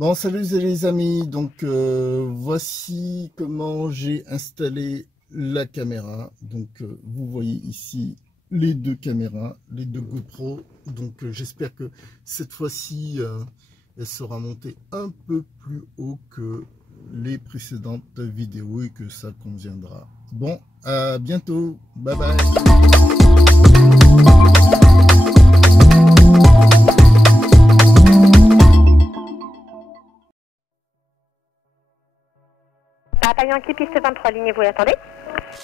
Bon, salut les amis, donc voici comment j'ai installé la caméra. Donc vous voyez ici les deux caméras, les deux GoPro. Donc j'espère que cette fois-ci, elle sera montée un peu plus haut que les précédentes vidéos et que ça conviendra. Bon, à bientôt, bye bye. Papa Yankee, piste 23, ligne, vous l'attendez?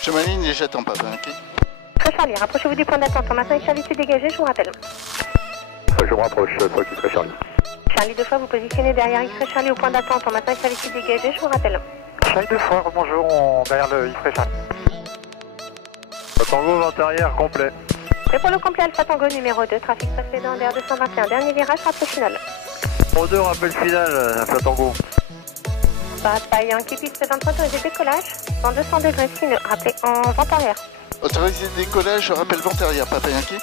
Je m'aligne et j'attends Papa Yankee. Très Charlie, rapprochez-vous du point d'attente. Maintenant, service dégagé, je vous rappelle. Je me rapproche, toi qui serais Charlie. Charlie, deux fois, vous positionnez derrière X-Ray Charlie au point d'attente. Maintenant, service dégagé, je vous rappelle. Charlie deux fois, bonjour, derrière le X-Ray Charlie. Tango 20 arrière, complet. Et pour le complet Alpha Tango numéro 2, trafic précédent d'air 221, dernier virage, rappel final. Numéro 2, rappel final, Alpha Tango. Papa Yankee, piste 23, autorisé décollage. Dans 200 degrés, signe, rappelez en vente arrière. Autorisé décollage, rappel vente arrière, Papa Yankee.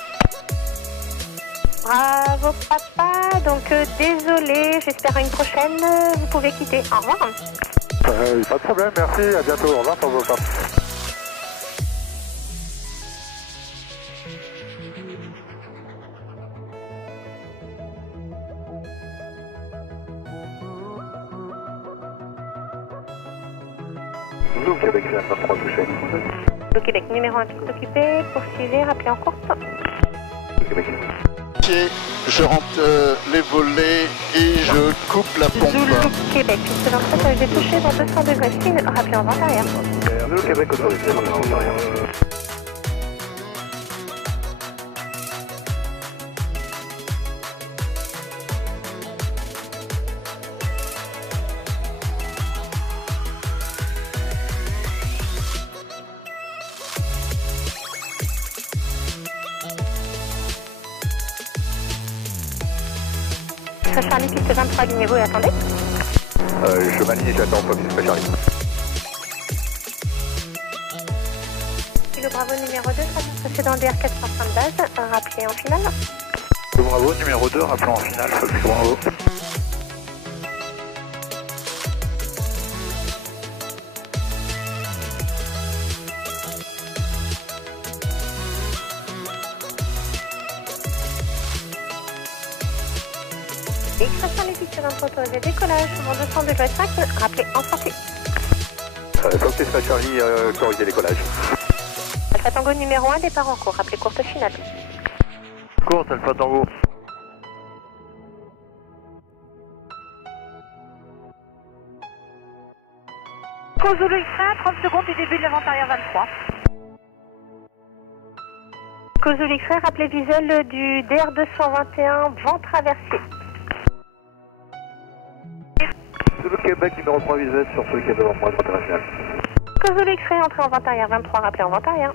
Bravo papa, donc désolé, j'espère à une prochaine, vous pouvez quitter, au revoir. Pas de problème, merci, à bientôt, au revoir Tango. Nous, Québec, c'est la 23 touchée. Le Québec, numéro 1 piste occupé, poursuivez, rappelez en course. Québec. Je rentre les volets et je coupe la pompe. Zulu Québec, piste 23, autorisé touché dans 200 degrés, signe, rappelez en vente arrière. Nous, Québec, autorisé, en arrière. Charlie, piste 23, ligne, vous attendez. Je m'aligne et j'attends, toi qui serais Charlie. Kilo Bravo numéro 2, trafic précédent DR 430 base, rappelez en finale. Le Bravo, numéro 2, rappelons en finale, Fox Bravo. X-Ray Charlie, piste 23, autorisé décollage, dans 200 degrés 5, rappelez en sortie. Fox serait Charlie, autorisé décollage. Alpha Tango numéro 1, départ en cours, rappelez courte finale. Course, Alpha Tango. Zulu X-Ray, 30 secondes du début de la vente arrière 23. Zulu X-Ray, rappelez visuel du DR 221, vent traversé. Zulu Québec, numéro 3 visuel sur celui qui est devant moi, droite internationale. Zulu X-Ray, entrée en vente arrière 23, rappelez en vente arrière.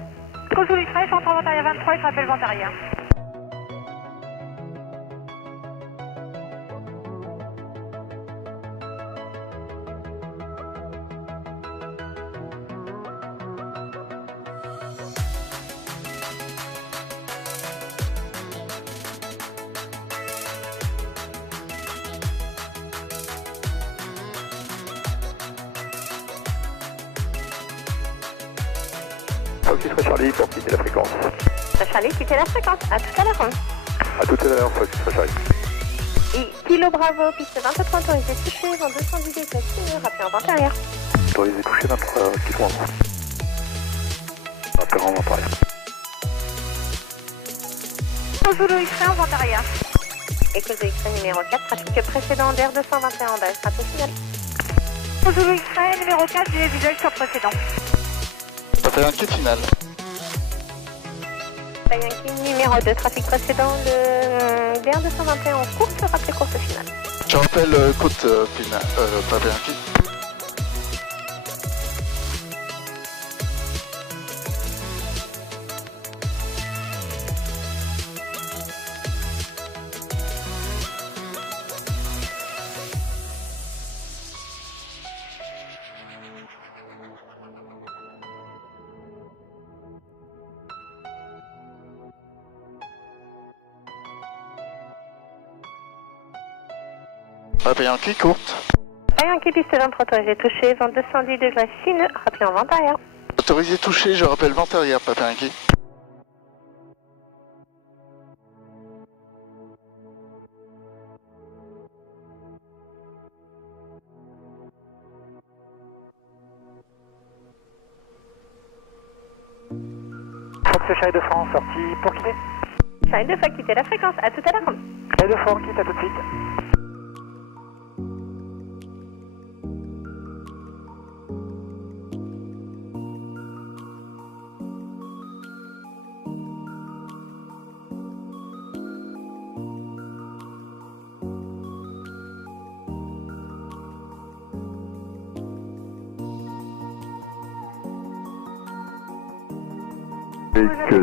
Zulu X-Ray, entrée en vente arrière 23, il rappelle vente arrière. Fox serait Charlie pour quitter la fréquence. Charlie, quittez la fréquence, à tout à l'heure. A tout à l'heure, Fox serait Charlie. Et Kilo Bravo, piste 23, autorisé touché, dans 210 degrés, signe, rappelez en vente arrière. Autorisé touché 23, quitte moi. Rappel en vente arrière. Zulu X-Ray en vente arrière. Et Zulu X-Ray numéro 4, trafic précédent d'air 221 en base, rappel final. Zulu X-Ray numéro 4, j'ai visuel sur précédent. Papa Yankee final. Papa Yankee numéro 2, trafic précédent, le DR 221 en course, rappelez course finale. Je rappelle côte finale, Papa Yankee. Papa Yankee, courte. Papa Yankee, piste 23, autorisé touché, vent 210 degrés 6 nœuds, rappelez en vente arrière. Autorisé touché, je rappelle vent arrière, Papa Yankee. Fox Charlie de France, sorti pour quitter. Charlie 2 fois quitter la fréquence, à tout à l'heure. Charlie de France, quitte, à tout de suite.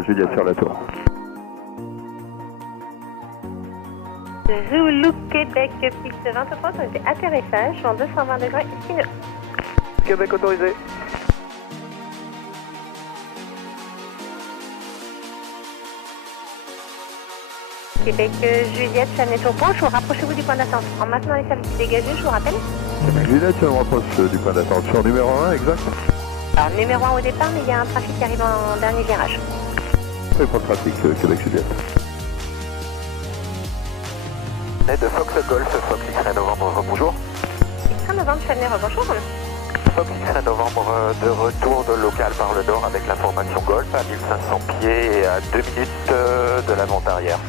Juliette sur la tour. Zulu Québec, piste 23, autorisé atterrissage, vent 220 degrés 6 nœuds. Québec autorisé. Québec, Juliette, Chanel Tourpont, je vous rapprochez-vous du point d'attente. En maintenant les services dégagés, je vous rappelle. Juliette, je me rapproche du point d'attention numéro 1, exact. Alors, numéro 1 au départ, mais il y a un trafic qui arrive en dernier virage. C'est pour le trafic, Québec Juliette. Ned Fox Golf, Fox X-Ray Novembre, bonjour. X-Ray Novembre, Chanel, bonjour. Fox X-Ray Novembre, de retour de local par le nord avec l'information Golf à 1500 pieds et à 2 minutes de la vente arrière.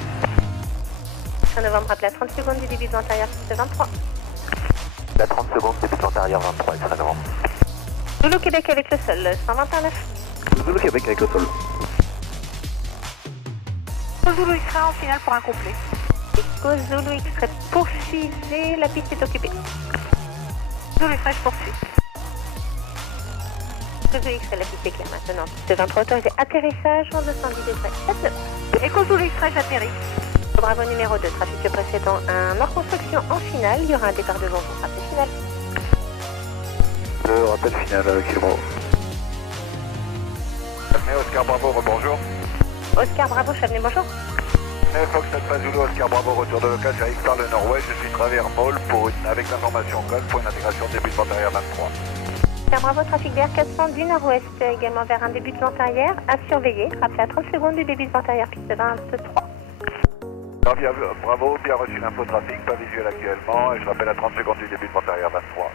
X-Ray Novembre, rappelez à 30 secondes du début de vente arrière, piste 23. La 30 secondes, début de vente arrière 23, X-Ray Novembre. Zulu Québec avec le sol, 129. Zulu Québec avec le sol. Zulu X-Ray en finale pour un complet. Echo Zulu X-Ray, poursuivez, la piste est occupée. Zulu X-Ray, je poursuis. Zulu X-Ray, la piste est claire maintenant. Piste 23, autorisé atterrissage, vent 210 degrés 7 nœuds. Echo Zulu X-Ray, j'atterris. Bravo numéro 2, trafic précédent, un hors construction en finale, il y aura un départ devant pour rappel final. Le rappel final, Kilo. Oscar Bravo, bonjour. Oscar Bravo, Chavenay, bonjour. Fox 7 pas Zulu, Oscar Bravo, retour de local, j'arrive par le nord-ouest, je suis travers Maul avec l'information Golf pour une intégration début de vente arrière 23. Oscar Bravo, trafic VR 400 du nord-ouest, également vers un début de vente arrière, à surveiller, rappelez à 30 secondes du début de vente arrière, piste 23. Bravo, bien reçu l'info trafic, pas visuel actuellement, et je rappelle à 30 secondes du début de vente arrière 23.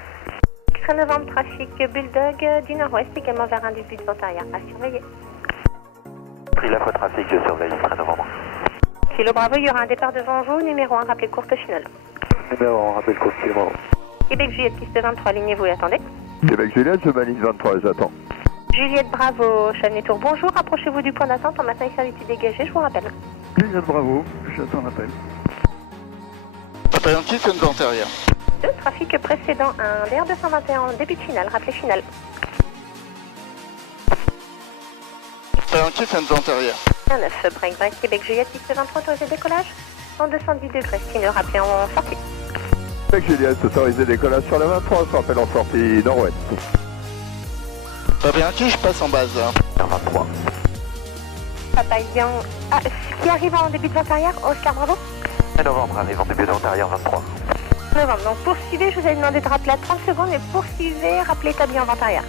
X-Ray Novembre, trafic Bulldog du nord-ouest, également vers un début de vente arrière, à surveiller. Pris l'info trafic, je surveille, X-Ray Novembre. Kilo Bravo, il y aura un départ devant vous, numéro 1, rappelez courte finale. Numéro 1, rappel courte, Kilo Bravo. Québec Juliette, piste 23, alignez-vous et attendez. Québec Juliette, je m'aligne 23, j'attends. Juliette Bravo, Chanel Tour, bonjour, rapprochez-vous du point d'attente, en maintenant les services dégagés, je vous rappelle. Juliette Bravo, j'attends l'appel. Papa Yankee, fin de vente arrière. 2, trafic précédent, un DR 221, début de finale, rappelez finale. Papa Yankee, fin de vente arrière. 9, break, Québec Juliette, piste 23, autorisé décollage, en 210 degrés, 6 nœuds, rappelez en sortie. Québec Juliette, autorisé décollage sur la 23, je rappelle en sortie nord-ouest. Papa Yankee, je passe en base. 23. Papa Yankee, qui arrive en début de vente arrière, Oscar Bravo. Novembre arrive en début de vente arrière 23. Novembre, donc poursuivez, je vous ai demandé de rappeler à 30 secondes, et poursuivez, rappelez établi en vente arrière.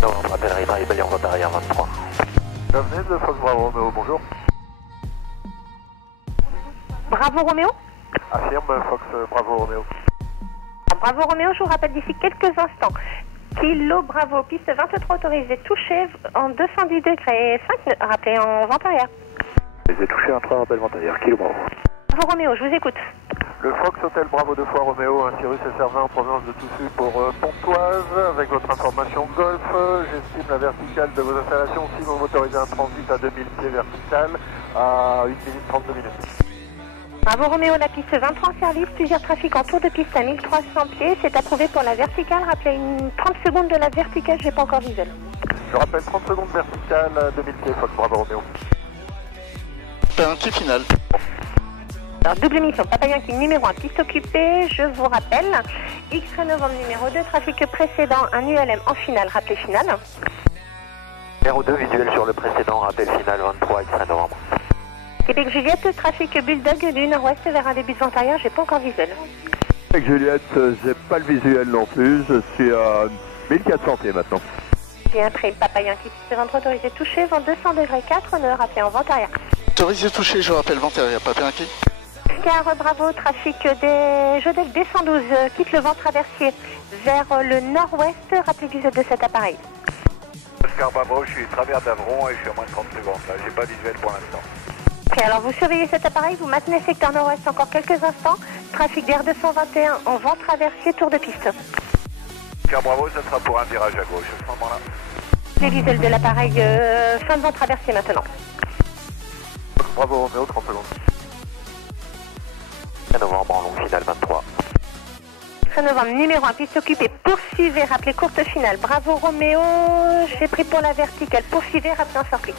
Novembre, appel arrive établi en vente arrière 23. Bienvenue de Fox Bravo Romeo, bonjour. Bravo Roméo. Affirme Fox Bravo Romeo. Bravo Roméo, je vous rappelle d'ici quelques instants. Kilo Bravo, piste 23 autorisée, touché en 210 degrés 5, rappelez en vente arrière. Les touché en 3, rappel vente arrière, Kilo Bravo. Bravo Roméo, je vous écoute. Le Fox Hotel Bravo 2 fois Romeo, un Cyrus SR20 en provenance de Toussus pour Pontoise. Avec votre information Golf, j'estime la verticale de vos installations si vous m'autorisez un transit à 2000 pieds vertical à 1 minute 32 minutes. Bravo Roméo, la piste 23 en service, plusieurs trafics en tour de piste à 1300 pieds, c'est approuvé pour la verticale, rappelez une 30 secondes de la verticale, j'ai pas encore visuel. Je rappelle 30 secondes verticale à 2000 pieds, Fox Bravo Romeo. Papa Yankee, finale. Alors, double mission, Papa Yankee numéro 1, piste occupée, je vous rappelle. X-Ray Novembre numéro 2, trafic précédent, un ULM en finale, rappelez finale. Numéro 2, visuel sur le précédent, rappel final 23, X-Ray Novembre. Québec Juliette, trafic Bulldog du nord-ouest vers un début de vent arrière, j'ai pas encore visuel. Avec Juliette, j'ai pas le visuel non plus, je suis à 1400 pieds maintenant. Bien pris, Papa Yankee, piste 23, autorisé touché, vent 200 degrés 4, ne rappelez en vent arrière. Autorisé touché, je vous rappelle vent arrière, Papa Yankee. Oscar Bravo, trafic des Jodel D112, quitte le vent traversier vers le nord-ouest, rappelez visuel de cet appareil. Oscar Bravo, je suis travers d'Avron et je suis à moins de 30 secondes là, j'ai pas visuel pour l'instant. Ok, alors vous surveillez cet appareil, vous maintenez secteur nord-ouest encore quelques instants, trafic d'R221 en vent traversier, tour de piste. Oscar Bravo, ça sera pour un virage à gauche à ce moment-là. Les visuels de l'appareil, fin de vent traversier maintenant. Bravo Roméo, 30 secondes. 5 novembre en longue finale 23. 5 novembre, numéro 1, piste occupée, poursuivez, rappelez courte finale. Bravo Roméo, j'ai pris pour la verticale, poursuivez, rappelez en sortie.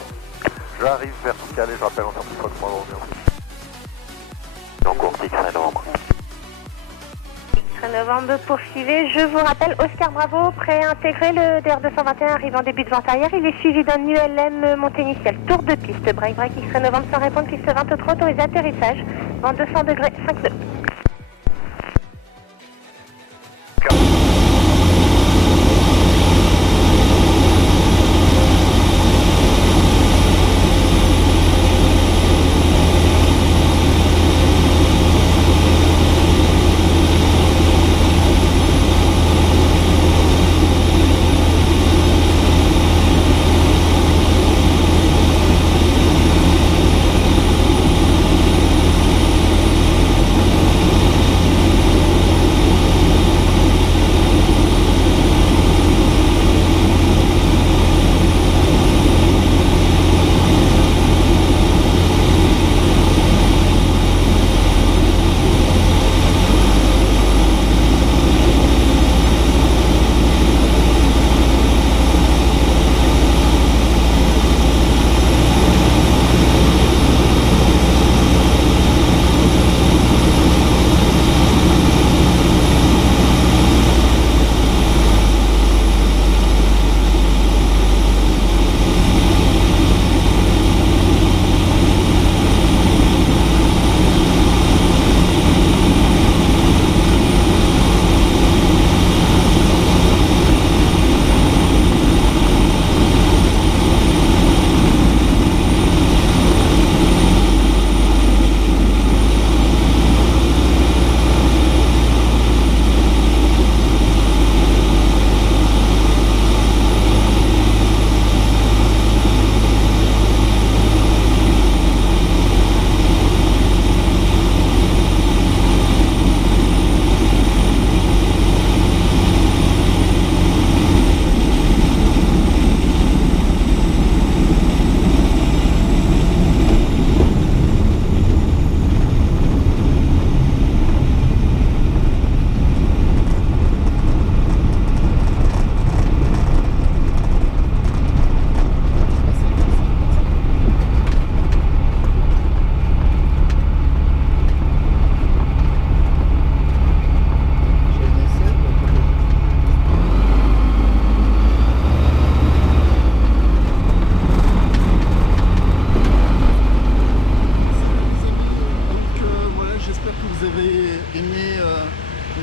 J'arrive vertical et je rappelle en sortie fois Bravo Roméo. En course, 5 novembre. 5 novembre, poursuivez, je vous rappelle, Oscar Bravo, prêt à intégrer le DR221, arrive en début de vente arrière, il est suivi d'un ULM montée initiale, tour de piste, break, X-ray novembre sans répondre, piste 23, autorisé atterrissage, vent 200 degrés, 5 nœuds.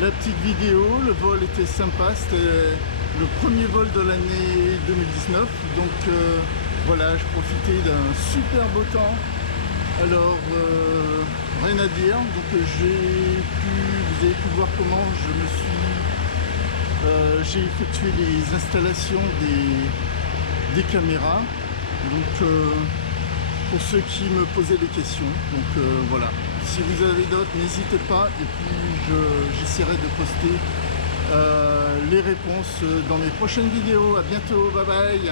la petite vidéo. Le vol était sympa, c'était le premier vol de l'année 2019. Donc voilà, je profitais d'un super beau temps. Alors rien à dire. Donc vous avez pu voir comment j'ai effectué les installations des caméras. Donc pour ceux qui me posaient des questions. Donc voilà. Si vous avez d'autres, n'hésitez pas. Et puis j'essaierai de poster les réponses dans mes prochaines vidéos. À bientôt. Bye bye.